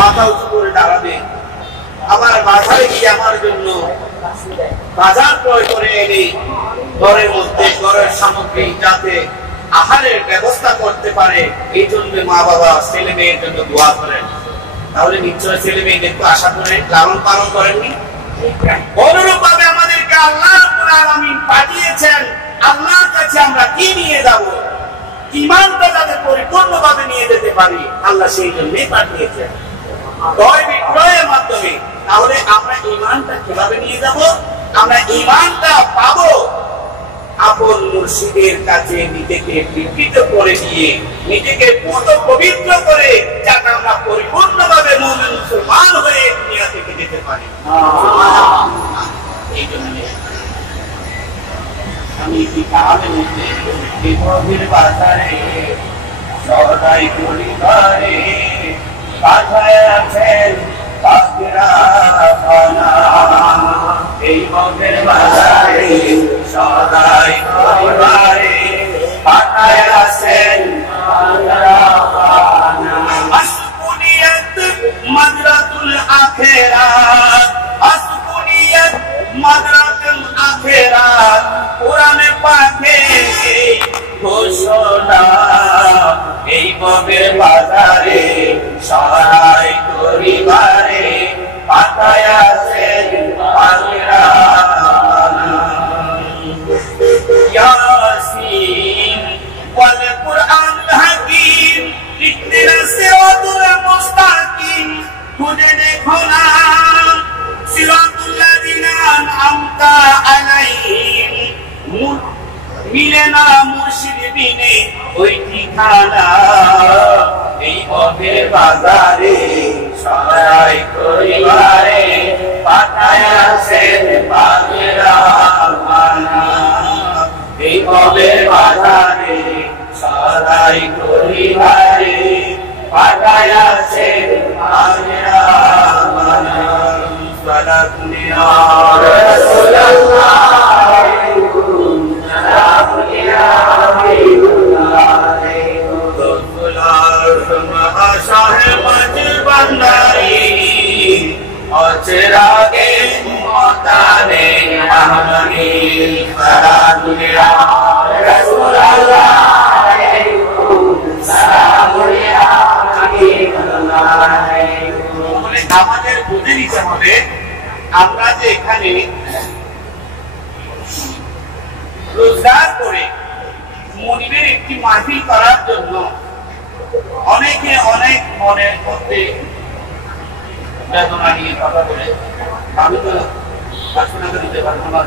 মাথা উঁচু করে দাঁড়াবে, আবার বাজারে গিয়ে আমার জন্য বাজার ক্রয় করে এনে ঘরের মধ্যে ঘরের সামগ্রী যাতে আহারের ব্যবস্থা করতে পারে, এই জন্য মা বাবা ছেলে মেয়ের জন্য দোয়া করেন। তাহলে নিশ্চয় ছেলে মেয়েদের তো আশা করে লালন পালন করেননি। অনুরূপ ভাবে আমাদেরকে আল্লাহ রাব্বুল আলামিন পাঠিয়েছেন, আল্লাহর কাছে আমরা কি নিয়ে যাব? ঈমানটা যাতে পরিপূর্ণভাবে নিয়ে যেতে পারি, আল্লাহ সেই জন্যই পাঠিয়েছেন ক্রয় বিক্রয়ের মাধ্যমে। তাহলে আমরা ঈমানটা কিভাবে নিয়ে যাব? আমরা ঈমানটা পাবো আপন মুর্শিদের কাছে নিজেকে বিকৃত করে দিয়ে, নিজেকে পবিত্র করে, যাতে আমরা পরিপূর্ণভাবে মুমিন মুসলমান হয়ে দুনিয়া থেকে যেতে পারি। এই জন্য আমি কি কালের মধ্যে বিভবের বাজারে সদাই পরিবারে পাঠায় আছেন পাখিরা খানা। এই ভবের বাজারে সদাই পরিবারে পাঠায় আছেন পাখিরা খানা। আসকুনিয়ত মাদরাতুল আখিরাত, আসকুনিয়ত মাদরাতুল আখিরাত, কোরআনে পাকে ঘোষণা। এই ভবের বাজারে সদাই পরিবারে পাঠায় আছেন পাখিরা খানা। ইয়াসিন ওয়াল কুরআনুল হাকীম ইহদিনাস সিরাতাল মুস্তাকিম, খুঁজে দেখো না সিরাতাল লাযিনা আনআমতা আলাইহিম, মিলে না মুর্শিদ বিনে ওই ঠিকানা। এই ভবের বাজারে সদাই পরিবারে পাঠায় আছেন পাখিরা খানা। এই ভবের বাজারে সদাই পরিবারে পাঠায় আছেন পাখিরা খানা। সালাতুন ইয়া রাসূলুল্লাহ, সালাতুন ইয়া হাবিবাল্লাহ, অচেরাগে মতানে আহমনি। সালাতুন ইয়া রাসূলুল্লাহ, সালাতুন ইয়া হাবিবাল্লাহ। আমাদের বুঝে নিতে হবে, আমরা যে এখানে রোজগার করে মনিবের একটি মাহফিল করার জন্য অনেকে অনেক মনের মধ্যে বেদনা নিয়ে কথা বলে, আমি তো 500 টাকা দিতে পারবো না,